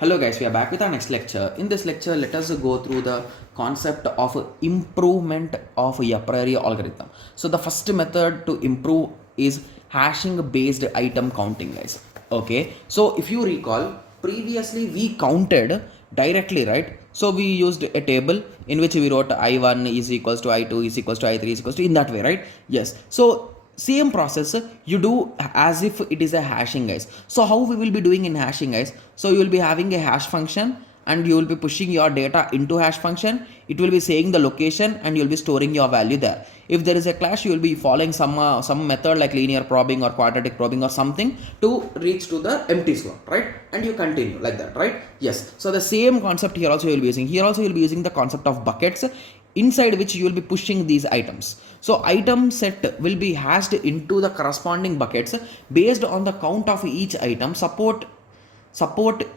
Hello guys, we are back with our next lecture. In this lecture, let us go through the concept of improvement of a priori algorithm. So the first method to improve is hashing based item counting, guys. Okay, so if you recall, previously we counted directly, right? So we used a table in which we wrote I1 is equals to I2 is equals to I3 is equals to in that way, right? Yes. So same process you do as if it is a hashing, guys. So how we will be doing in hashing, guys? So you will be having a hash function and you will be pushing your data into hash function. It will be saying the location and you'll be storing your value there. If there is a clash, you will be following some method like linear probing or quadratic probing or something to reach to the empty slot, right? And you continue like that, right? Yes. So the same concept here also you will be using. Here also you will be using the concept of buckets, inside which you will be pushing these items. So item set will be hashed into the corresponding buckets based on the count of each item. Support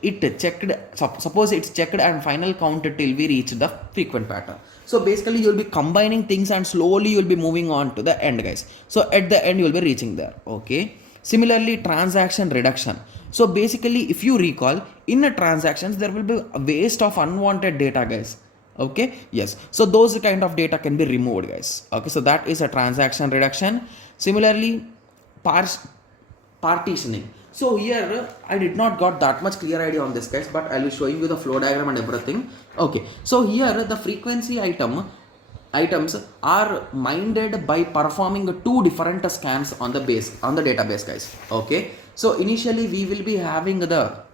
it checked. Suppose it's checked and final count till we reach the frequent pattern. So basically you'll be combining things and slowly you'll be moving on to the end, guys. So at the end you'll be reaching there. Okay. Similarly, transaction reduction. So basically, if you recall, in a transactions there will be a waste of unwanted data, guys. Okay, yes, so those kind of data can be removed, guys. Okay, so that is a transaction reduction. Similarly, partitioning. So here I did not got that much clear idea on this, guys, but I will show you the flow diagram and everything. Okay, so here the frequency items are minded by performing two different scans on the database, guys. Okay, so initially we will be having the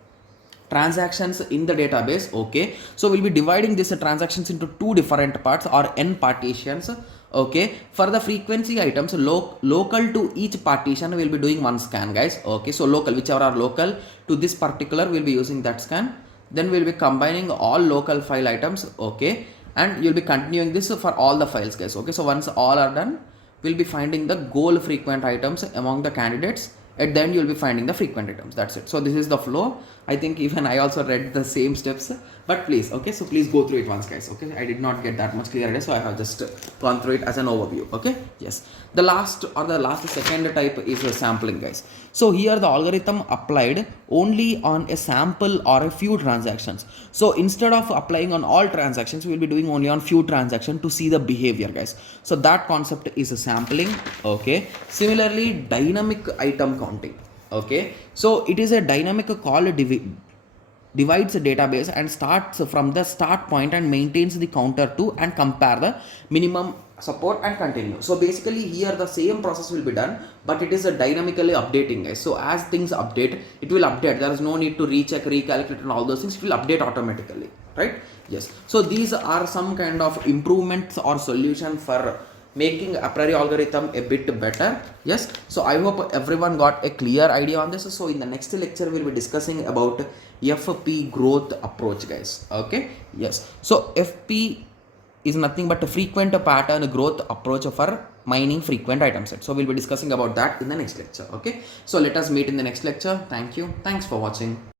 transactions in the database. Okay, so we'll be dividing these transactions into two different parts or n partitions. Okay, for the frequency items, local to each partition we'll be doing one scan, guys. Okay, so local, whichever are local to this particular, we'll be using that scan. Then we'll be combining all local file items. Okay, and you'll be continuing this for all the files, guys. Okay, so once all are done, we'll be finding the goal frequent items among the candidates. At the end you'll be finding the frequent items. That's it. So this is the flow. I think even I also read the same steps, but please, okay, so please go through it once, guys. Okay, I did not get that much clear idea, so I have just gone through it as an overview. Okay, yes, the second type is sampling, guys. So here the algorithm applied only on a sample or a few transactions. So instead of applying on all transactions, we will be doing only on few transactions to see the behavior, guys. So that concept is a sampling. Okay, similarly, dynamic item counting. Okay, so it is a dynamic call divides a database and starts from the start point and maintains the counter to and compare the minimum support and continue. So basically here the same process will be done, but it is a dynamically updating, guys. So as things update, it will update. There is no need to recheck, recalculate and all those things. It will update automatically, right? Yes, so these are some kind of improvements or solution for making a priori algorithm a bit better. Yes, so I hope everyone got a clear idea on this. So in the next lecture we'll be discussing about FP growth approach, guys. Okay, yes, so FP is nothing but a frequent pattern growth approach for mining frequent item set. So we'll be discussing about that in the next lecture. Okay, so let us meet in the next lecture. Thank you, thanks for watching.